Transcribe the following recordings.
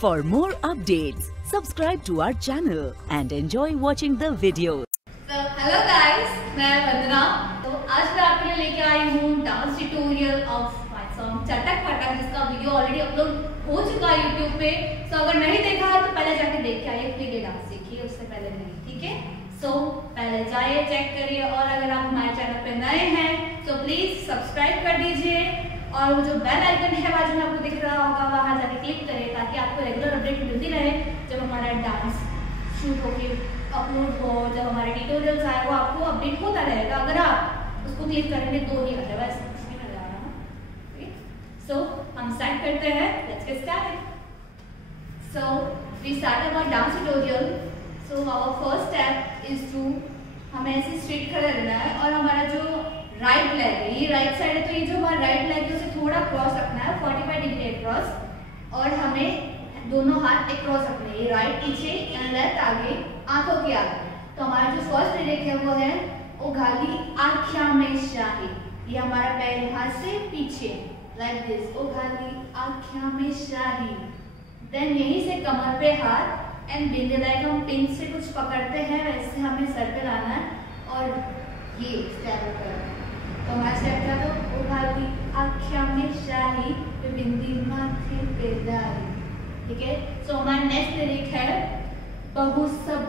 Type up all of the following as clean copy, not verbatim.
For more updates, subscribe to our channel and enjoy watching the videos. Hello guys, मैं वंदना। तो आज मैं आपके लिए लेके आई हूँ dance tutorial of my song चटक पटक, जिसका वीडियो ऑलरेडी अपलोड हो चुका है यूट्यूब पे। सो अगर नहीं देखा है तो पहले जाके देख के आइए, फिर ये डांस सीखिए, उससे पहले नहीं, ठीक है। सो पहले जाइए, चेक करिए, और अगर आप हमारे चैनल पे नए हैं तो प्लीज सब्सक्राइब कर दीजिए, और वो जो बेल आइकन है बाजू में आपको दिख रहा होगा, वहां जाके क्लिक करिए ताकि आपको रेगुलर अपडेट मिलती रहे जब हमारा डांस शूट होके अपलोड हो, जब हमारे ट्यूटोरियल्स आए वो आपको अपडेट होता रहेगा। अगर आप उसको क्लिक करेंगे तो ही आता है, वैसे कुछ नहीं नजर आ रहा। सो हम स्टार्ट करते हैं, let's get started. So we start our dance tutorial. So our first step is to, हमें ऐसे स्ट्रेट खड़े रहना है, और हमारा जो राइट लेग है, ये राइट साइड है, तो ये जो हमारा राइट लेग है उसे थोड़ा क्रॉस रखना है, 45 डिग्री क्रॉस, और हमें दोनों हाथ एक क्रॉस रखने हैं, राइट पीछे एंड लेफ्ट आगे, आंखों के आगे। तो हमारा जो फर्स्ट लिरिक है वो है ओघाली आँख्या में शाही। ये हमारा पैर हाथ से पीछे लाइक दिस, ओघाली आँख्या में शाही। देन यहीं से कमर पे हाथ एंड बिंदी, लाइक हम पिन से कुछ पकड़ते हैं वैसे हमें सर पे लाना है, और ये स्टेप करना है। तो हमारा स्टेप क्या था, ओघाली आँख्या में शाही, बिंदी माथे पे दाई, ठीक है। सो हमारा नेक्स्ट लिरिक है बहु सब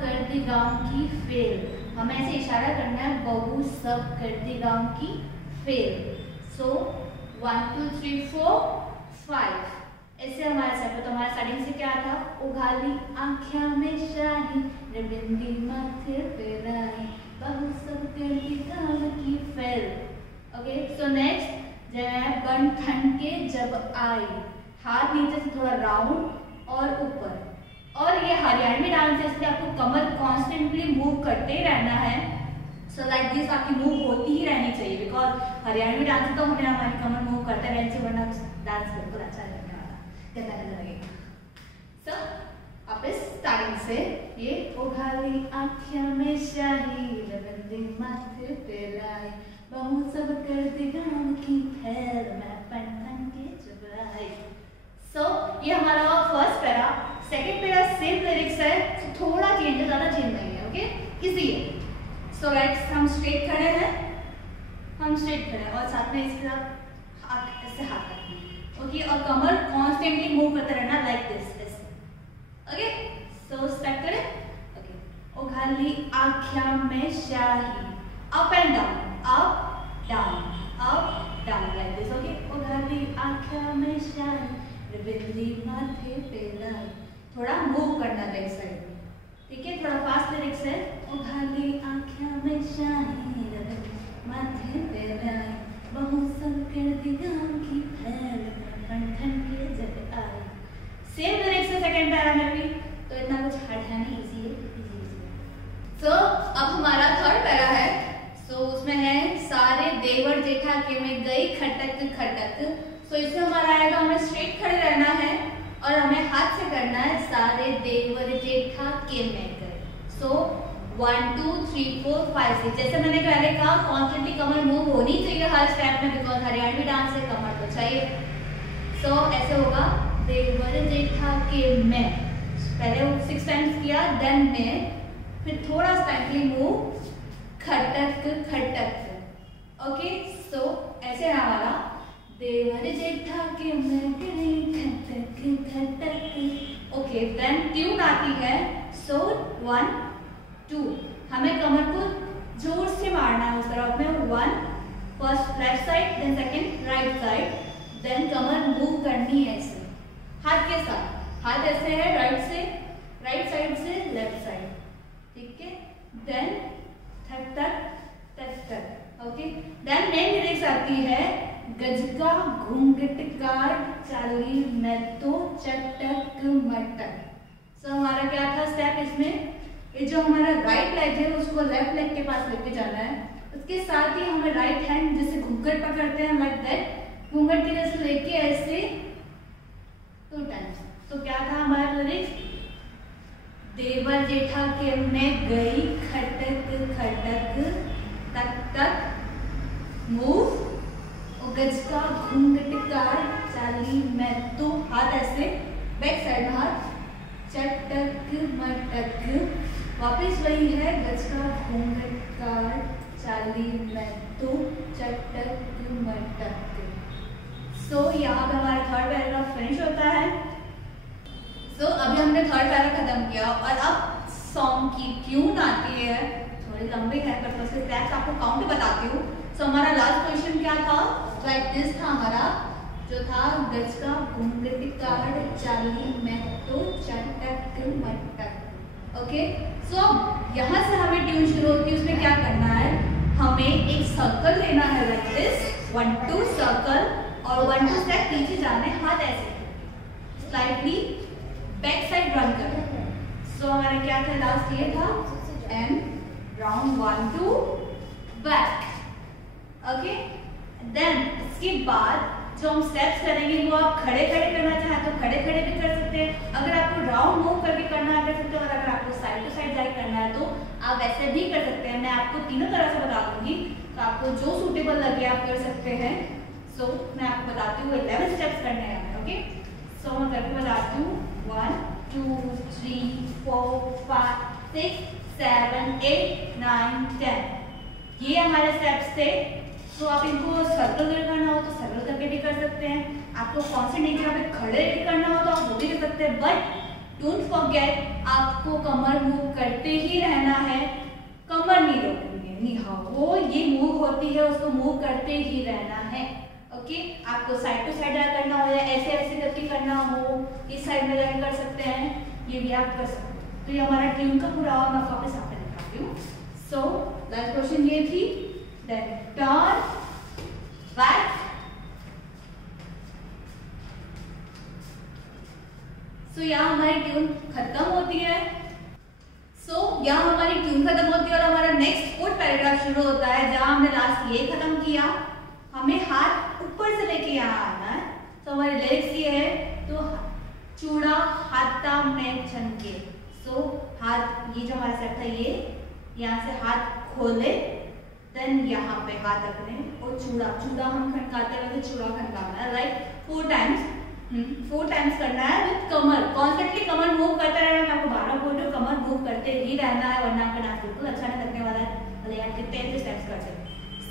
कर दी गाँव की फेल। हमें ऐसे इशारा करना है, बहु सब कर दी गाँव की फेल। सो 1 2 3 4 5 ऐसे हमारा स्टेप है। तो हमारा स्टार्टिंग से क्या था, उघाली आँख्या में शाही, बिंदी माथे पे राही, बहु सब कर दी गाँव की फेल। ओके, सो नेक्स्ट जब बन ठन के जब आई, हाथ नीचे से थोड़ा राउंड और ऊपर, और ये हरियाणवी डांस है इसलिए आपको कमर कॉन्स्टेंटली मूव करते ही रहना है। सो लाइक दिस आपकी मूव होती ही रहनी चाहिए, बिकॉज हरियाणवी डांस तो हमें हमारी कमर मूव करते रहने से, वरना डांस बिल्कुल अच्छा लगने वाला कैसा लगेगा। सो अब इस स्टार्टिंग से ये ओघाली आँखिया में शाही, बिंदी माथे पे लाई, बहु सब कर दी गाँव की फेल, मैं पन के जब आई। सो ये हमारा first para. Second para same lyrics है, तो थोड़ा चेंज है, ज्यादा चेंज नहीं है, ओके, इजी है। सो लेट्स, हम स्ट्रेट खड़े हैं, और साथ में इसके साथ हाथ ऐसे हाथ रखना, ओके, और कमर कॉन्स्टेंटली मूव करते रहना like this, okay. So start करें, ओके। ओघाली आँख्या में शाही, up and down, up down like this, okay. ओघाली आँख्या में शाही, बिंदी माथे पे लाई, थोड़ा मूव करना बैक साइड में, ठीक है। थोड़ा फास्ट लिरिक्स है, ओघाली आँखिया में शाही, माथे पे लाई, बहु सब कर दी गाँव की फेल, ठन के जब आई। सेम लिरिक्स है सेकंड पैरा में भी, तो इतना कुछ हार्ड है नहीं, इजी है, सो अब हमारा थर्ड पैरा है। सो उसमें है सारे देवर जेठा के में गई खटक खटक। सो इससे हमारा आएगा, हमें स्ट्रेट खड़े रहना है, और हमें हाथ से करना है सारे देवर जेठा के में गए। सो 1 2 3 4 5 6, जैसे मैंने पहले कहा कॉन्स्टेंटली कमर मूव होनी चाहिए हर स्टेप में, बिकॉज हरियाणवी डांस से कमर तो चाहिए। सो ऐसे होगा, देवर जेठा के में, पहले 6 टाइम्स किया, देन में, फिर थोड़ा स्लाइटली मूव, खटक खटक, ओके। सो ऐसे है हमारा, देवर जेठा के में गई खटक खटक, ओके। देन ट्यून आती है, सो 1 2, हमें कमर को जोर से मारना है उस तरफ में, 1 first left side, then second right side, then कमर मूव करनी है ऐसे हाथ के साथ, हाथ ऐसे है राइट साइड से लेफ्ट साइड, ठीक है। देन थक थक, ओके। देन मेन लिरिक्स आती है, गजका घूंघटकार चाली मैं तो चटक मटक। सो हमारा क्या था स्टेप इसमें, ये जो हमारा राइट लेग है उसको लेफ्ट लेग के पास लेके जाना है, उसके साथ ही हमें राइट हैंड जैसे घूंघट पकड़ते हैं लाइक दैट, घूंघट की जैसे लेके ऐसे 2 टाइम्स। तो क्या था हमारा लिरिक्स, देवर जेठा के में गई खटक खटक, तक तक मूव, गज का घूंघटकार चाली चाली मैं तो, हाथ ऐसे बैक साइड हाथ, चटक मटक, वापस वही है गज का घूंघट काट, चाली मैं तो, चटक मटक। सो यहाँ पे हमारा थर्ड पैराग्राफ फिनिश होता है। सो अभी हमने थर्ड पैरा खत्म किया और अब सॉन्ग की ट्यून आती है, थोड़ी लंबी है पर तो उसके स्टेप्स आपको काउंट बताती हूँ। सो हमारा लास्ट क्वेश्चन क्या था, लाइक दिस था हमारा, जो था गज का घूंघट काट, चाली मैं तो, चटक मटक। ओके, सो यहाँ से हमें ट्यून शुरू होती है, उसमें क्या करना है, हमें एक सर्कल लेना है लाइक दिस, 1 2 सर्कल, और 1 2 स्टेप पीछे जाने, हाथ ऐसे स्लाइटली बैक साइड रन कर। सो हमारा क्या था लास्ट, ये था and round 1 2 back. Okay, then इसके बाद जो हम स्टेप्स करेंगे वो आप खड़े खड़े करना चाहें तो खड़े खड़े भी कर सकते हैं, अगर आपको राउंड मूव करके करना है कर सकते हो, और अगर आपको साइड टू साइड जाके करना है तो आप वैसे भी कर सकते हैं। मैं आपको तीनों तरह से बता दूंगी, तो आपको जो सूटेबल लगे आप कर सकते हैं। सो मैं आपको बताती हूँ 11 स्टेप्स करने हैं। ओके, सो मैं करके बताती हूँ 1 2 3 4 5 6 7 8 9 10, ये हमारे स्टेप्स थे। तो आप इनको सर्कल करना हो तो सर्कल करके भी कर सकते हैं, आपको कॉन्स्टेंट एक जगह पे खड़े भी करना हो तो आप वो भी कर सकते हैं, बट डोंट फॉरगेट आपको कमर मूव करते ही रहना है, कमर नहीं रोकेंगे, नहीं, हाँ वो ये मूव होती है उसको मूव करते ही रहना है। ओके, आपको साइड टू साइड करना हो या ऐसे ऐसे करके करना हो, इस साइड में जाकर कर सकते हैं, ये भी आप कर सकते हैं। तो ये हमारा ट्यून का पूरा मैं वापस आपको दिखाती हूँ। सो लास्ट क्वेश्चन ये थी, then turn back, so यहाँ हमारी ट्यून खत्म होती है। यहाँ हमारी ट्यून खत्म होती है और हमारा नेक्स्ट फोर्थ पैराग्राफ शुरू होता है, जहाँ हमने लास्ट ये खत्म किया, हमें हाथ ऊपर से लेके यहाँ आना है। तो हमारे लिरिक्स ये है, तो चूड़ा हाथा में छनके, सो हाथ, ये जो हमारा सेट था ये, यहाँ से हाथ खोले, देन यहाँ पे हाथ रखने और चूड़ा, चूड़ा हम खनकाते हैं वैसे चूड़ा खनकाना है, राइट, 4 टाइम्स करना है with Qamar, constantly Qamar move करते रहना है। मैं आपको 12 बोल रही हूँ, कमर मूव करते ही रहना है, वरना आपका डांस बिल्कुल अच्छा नहीं लगने वाला है, भले आप कितने ऐसे स्टेप्स करते हैं।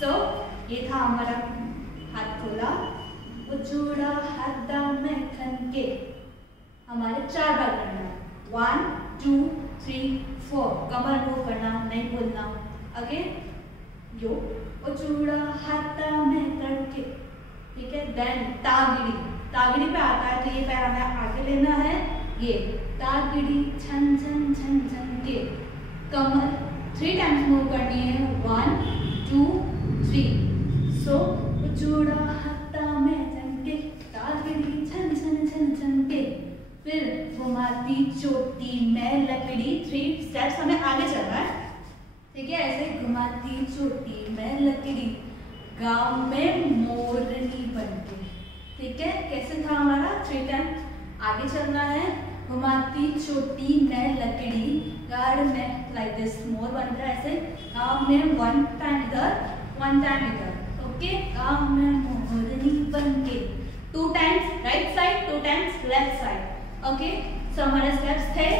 सो ये था हमारा हाथ खोला, वो चूड़ा हाथा में खनके, हमारे 4 बार करना है, 1 2 3 4, कमर मूव करना, नहीं बोलना। अगेन यो, वो चूड़ा हाथा में करके, ठीक है। देन तागिड़ी, तागिड़ी पे आता है तो ये पैर हमें आगे लेना है, ये तागिड़ी छन छन छन छन के, कमर 3 टाइम्स मूव करनी है, 1 2 3। सो चूड़ा हाथा में छनके, तागिड़ी छन छन छन छन के, फिर घुमाती चोटी में लकड़ी, 3 स्टेप्स हमें आगे चलना है, ठीक है। ऐसे घुमाती चोटी में लकड़ी, गांव में मोरनी बनके, ठीक है। कैसे था हमारा 3 टाइम आगे चलना है, घुमाती चोटी में लकड़ी, गाड़ में लाइक दिस मोर बन रहा है ऐसे, गांव में 1 टाइम इधर 1 टाइम इधर, ओके। गांव में मोरनी बनके 2 times right side, 2 times left side, okay. So हमारे स्टेप्स थे,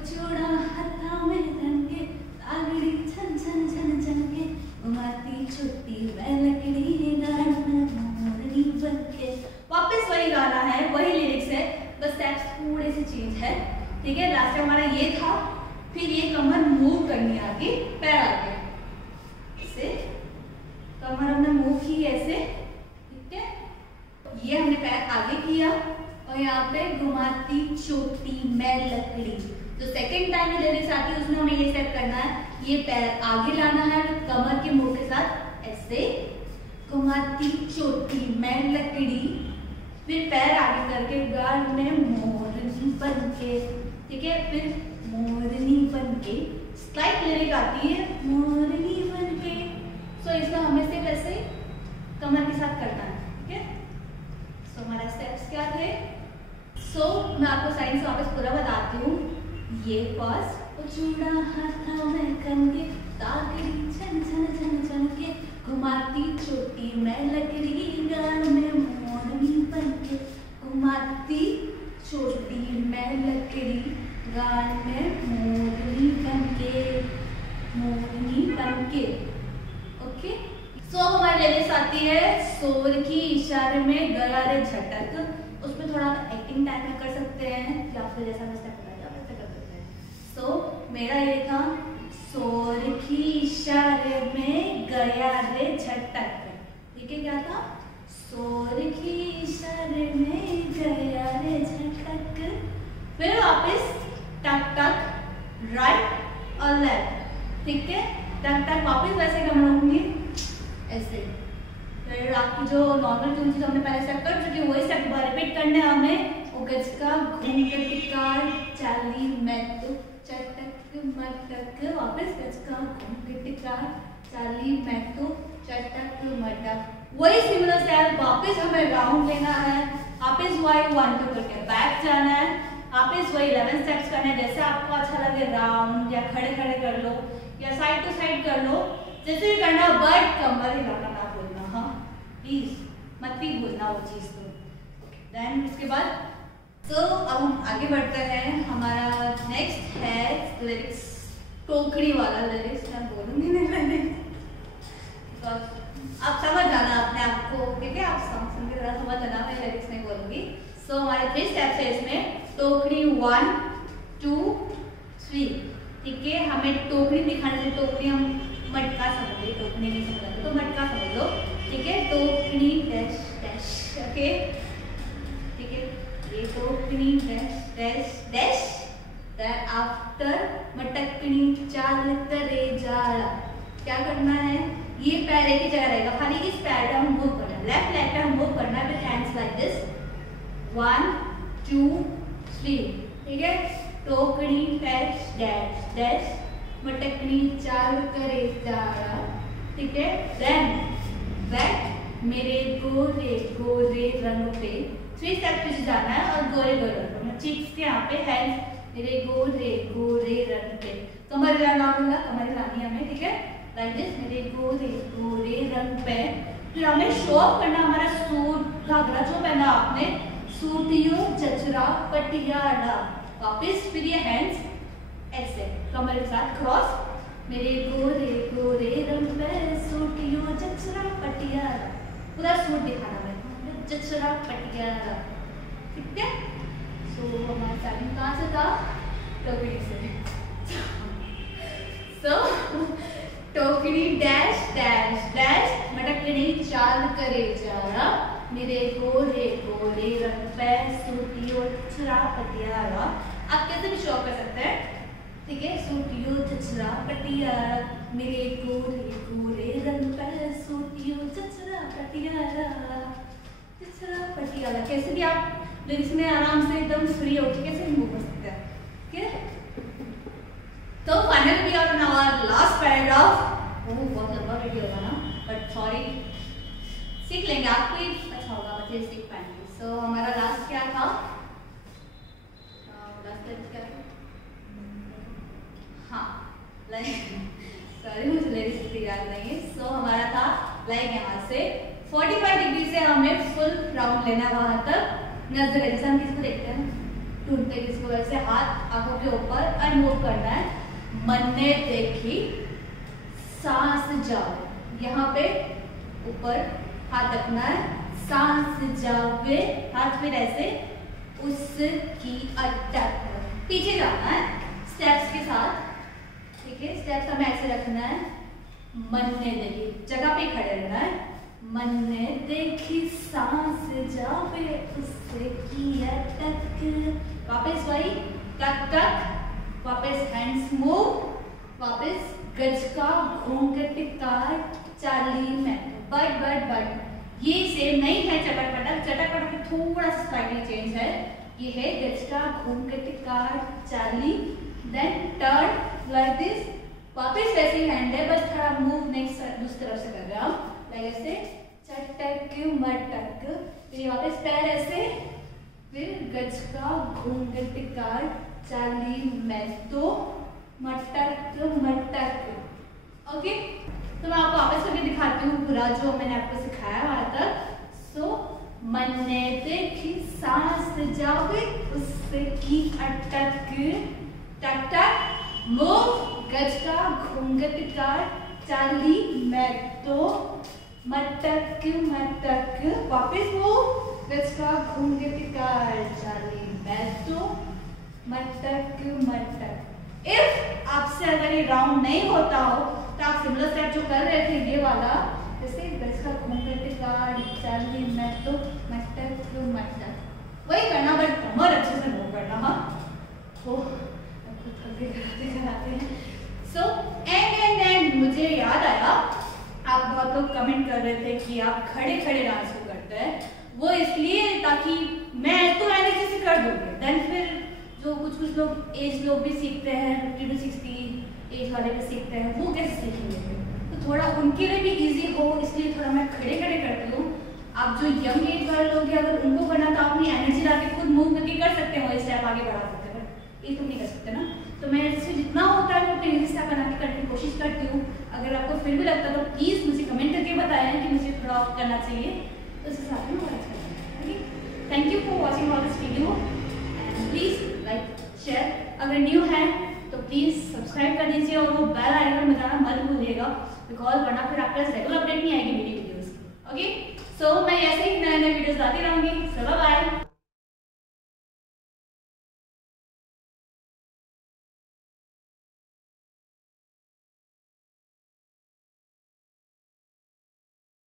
चूड़ा हाथा में खनके, तागिड़ी छन छन छन छन के, घुमाती चोटी में लकड़ी, गाड़ में मोरनी बनके। वापस वही गाना है, वही लिरिक्स है, बस स्टेप्स थोड़े से चेंज है, ठीक है। लास्ट टाइम हमारा ये था, फिर ये कमर मूव करनी है आगे, पैर आगे ऐसे, कमर हमने मूव की ऐसे, ठीक है। ये हमने पैर आगे किया और यहाँ पे घुमाती चोटी में लकड़ी, जो सेकेंड टाइम लिरिक्स आती है उसमें हमें ये सेट करना है, ये पैर आगे लाना है कमर के मूव के साथ ऐसे, घुमाती चोटी में लकड़ी, फिर पैर आगे करके गाड़ में मोरनी बनके, ठीक है। फिर मोरनी बनके, स्लाइड लिरिक आती है मोरनी बनके, सो इसमें हमें सिर्फ ऐसे कमर के साथ करना है, ठीक है। सो हमारा स्टेप्स क्या थे, सो मैं आपको साइंस वापस पूरा बताती हूँ। ये पास, चूड़ा हाथा में खनके, तागिड़ी छन छन छन छन के, घुमाती चोटी में लकड़ी, गाड़ में मोरनी गान में मोरनी बनके। ओके, सो अब हमारी प्लेलिस्ट आती है सोर की इशारे में गया रे झटक। उसमें थोड़ा एक्टिंग टाइम में कर सकते हैं या फिर जैसा मैं स्टेप बताया वैसे कर सकते हैं। सो मेरा ये था सोर की इशारे में गया रे झटक। ठीक है, क्या था? सोर की इशारे में गया रे झटक। फिर वापस टक टक राइट और लेफ्ट। ठीक है, टक टक वापस वैसे घुमाऊंगी ऐसे। फिर आपकी जो नॉर्मल ट्यून थी हमने पहले स्टेप कर चुकी, वही स्टेप रिपीट करना है हमें। वो गज का घूम के टिकार चाली मैं तो चटक मटक। वापस गज का घूम के टिकार चाली मैं तो चटक मटक। वही सिमिलर स्टेप वापस हमें राउंड लेना है। वापस वही 1 2 करके बैक जाना है। वापस वही 11 स्टेप्स करने हैं। जैसे आपको अच्छा लगे राउंड या खड़े खड़े कर लो या साइड टू साइड कर लो, जैसे भी करना, बट कमर हिलाना ना भूलना। हाँ प्लीज मत ही भूलना वो चीज। तो देन उसके बाद अब हम आगे बढ़ते हैं। हमारा नेक्स्ट है लिरिक्स, टोकरी वाला लिरिक्स। मैं बोलूंगी नहीं मैंने, तो आप समझ जाना अपने आप को। ठीक है, आप सुन के जरा समझ जाना, मैं लिरिक्स नहीं बोलूंगी। सो हमारे 3 स्टेप्स है इसमें। टोकरी 1 2 3। ठीक है, हमें टोकरी दिखाने से, टोकरी हम मटका समझे, टोकरी नहीं समझते तो मटका समझ लो। ठीक है, टोकरी डैश डैश। ओके, ठीक है, ये टोकरी dash dash dash. Then after मटकनी चाल करे जाड़ा। क्या करना है? ये पैर एक ही जगह रहेगा, खाली इस पैर पे हम मूव करना है। लेफ्ट लेग पे हम मूव करना है विद हैंड्स लाइक दिस। 1 2 3। ठीक है, टोकरी डैश डैश डैश मटकनी चाल करे जाड़ा। ठीक है, देन बैक मेरे गोरे गोरे रंग पे। 3 स्टेप पीछे जाना है और गोरे गोरे रंग पे, चीक्स के यहाँ पे हैंड्स मेरे गोरे गोरे रंग पे। कमर हिलाना होगा, कमर हिलानी हमें। ठीक है, लाइक दिस, मेरे गोरे गोरे रंग पे। फिर हमें शो ऑफ करना हमारा सूट घाघरा जो पहना आपने, सूटियो जचरा पटियाला। वापस फिर ये हैंड्स ऐसे कमर के साथ क्रॉस, मेरे गोरे गोरे रंग पे सूटियो जचरा पटियाला। पूरा सूट दिखाना है, जचरा पटियाला। ठीक है, सो हमारा स्टार्टिंग कहाँ से था? टोकरी से। टोकरी डैश डैश डैश मटकनी चाल करे जाड़ा। मेरे गोरे गोरे रंग पे सूटियो जचरा पटियाला। आप कैसे भी शो कर सकते हैं। ठीक है, सूटियो जचरा पटियाला, मेरे गोरे गोरे रंग पे सूटियो जचरा पटियाला, जचरा पटियाला। कैसे भी आप लिरिक्स में आराम से एकदम फ्री होकर कैसे भी मूव कर सकते हैं। ठीक है, तो finally we are on our last paragraph. बहुत लंबा वीडियो होगा ना, बट सॉरी, सीख लेंगे, आपको ही अच्छा होगा, बच्चे सीख पाएंगे। सो हमारा लास्ट क्या था? क्या था? हाँ, सॉरी मुझे लिरिक्स याद नहीं है। सो हमारा था लाइक यहाँ से 45 डिग्री से हमें फुल राउंड लेना है वहां तक। नजर जैसे हम किसको देखते हैं, ढूंढते किसको, वैसे हाथ आंखों के ऊपर और मूव करना है। मन ने देखी सांस जाओ, यहाँ पे ऊपर हाथ रखना है। सांस जावे, हाथ में ऐसे उसकी अटक, पीछे जाना है स्टेप्स के साथ। ठीक है, स्टेप्स हमें ऐसे रखना है। मन ने देखी, जगह पे खड़े रहना है। मन ने देखी सांस जावे उसकी अटक। वापस वही टक टक, वापस हैंड्स मूव, वापस गज का घूम के टिकार चाली में। बट ये सेम नहीं है चटक पटक। चटक पटक थोड़ा सा स्लाइटली चेंज है। ये है गज का घूम के टिकार चाली, देन टर्न लाइक दिस। वापस वैसे ही हैंड है, बस थोड़ा मूव नेक्स्ट दूसरी तरफ से कर रहे हैं हम, लाइक ऐसे चटक मटक। फिर वापस पैर ऐसे, फिर गज का घूम के टिकार चाली में तो मटक मटक। ओके, तो मैं आपको वापस करके दिखाती हूँ पूरा जो मैंने आपको सिखाया वहां तक। सो मन ने देखी सांस जाओगे उससे की अटक, टक टक मूव, गज का घूंघट काट, चाली मैं तो मटक मटक, वापस मूव, गज का घूंघट काट, चाली मैं तो मटक मटक। इफ आपसे अगर ये राउंड नहीं होता हो तो आप सिमिलर स्टेप जो कर रहे थे ये वाला, जैसे गज का घूंघट काट, चाली मैं तो मटक मटक, वही करना, बट कमर अच्छे से मूव करना। हाँ कराते हैं। सो एंड मुझे याद आया, आप बहुत लोग कमेंट कर रहे थे कि आप खड़े खड़े डांस को करते हैं, वो इसलिए ताकि मैं तो एनर्जी से कर दूंगी, देन फिर जो कुछ लोग एज लोग भी सीखते हैं, 50 to 60 एज वाले भी सीखते हैं, वो कैसे सीखेंगे, तो थोड़ा उनके लिए भी इजी हो इसलिए थोड़ा मैं खड़े खड़े करती हूँ। आप जो यंग एज वाले लोग हैं अगर उनको करना तो अपनी एनर्जी ला के खुद मूव करके कर सकते हो, स्टेप आगे बढ़ा सकते हैं, बट ये तुम नहीं कर सकते ना। तो मैं इससे जितना होता है मैं अपने यूज स्टेप बना के करने की कोशिश करती हूँ। अगर आपको फिर भी लगता है तो प्लीज़ मुझे कमेंट करके बताएं कि मुझे थोड़ा और करना चाहिए, तो उस हिसाब से मैं और अच्छा करूँगी। Okay, thank you for watching all this video and please like share, अगर न्यू है तो प्लीज़ सब्सक्राइब कर दीजिए और वो बेल आइकन बजाना मत भूलिएगा, बिकॉज वरना फिर आपके पास रेगुलर अपडेट नहीं आएगी मेरी वीडियोज़ की। ओके, सो मैं ऐसे ही नए नए वीडियोज़ लाती रहूँगी। सो बाय बाय।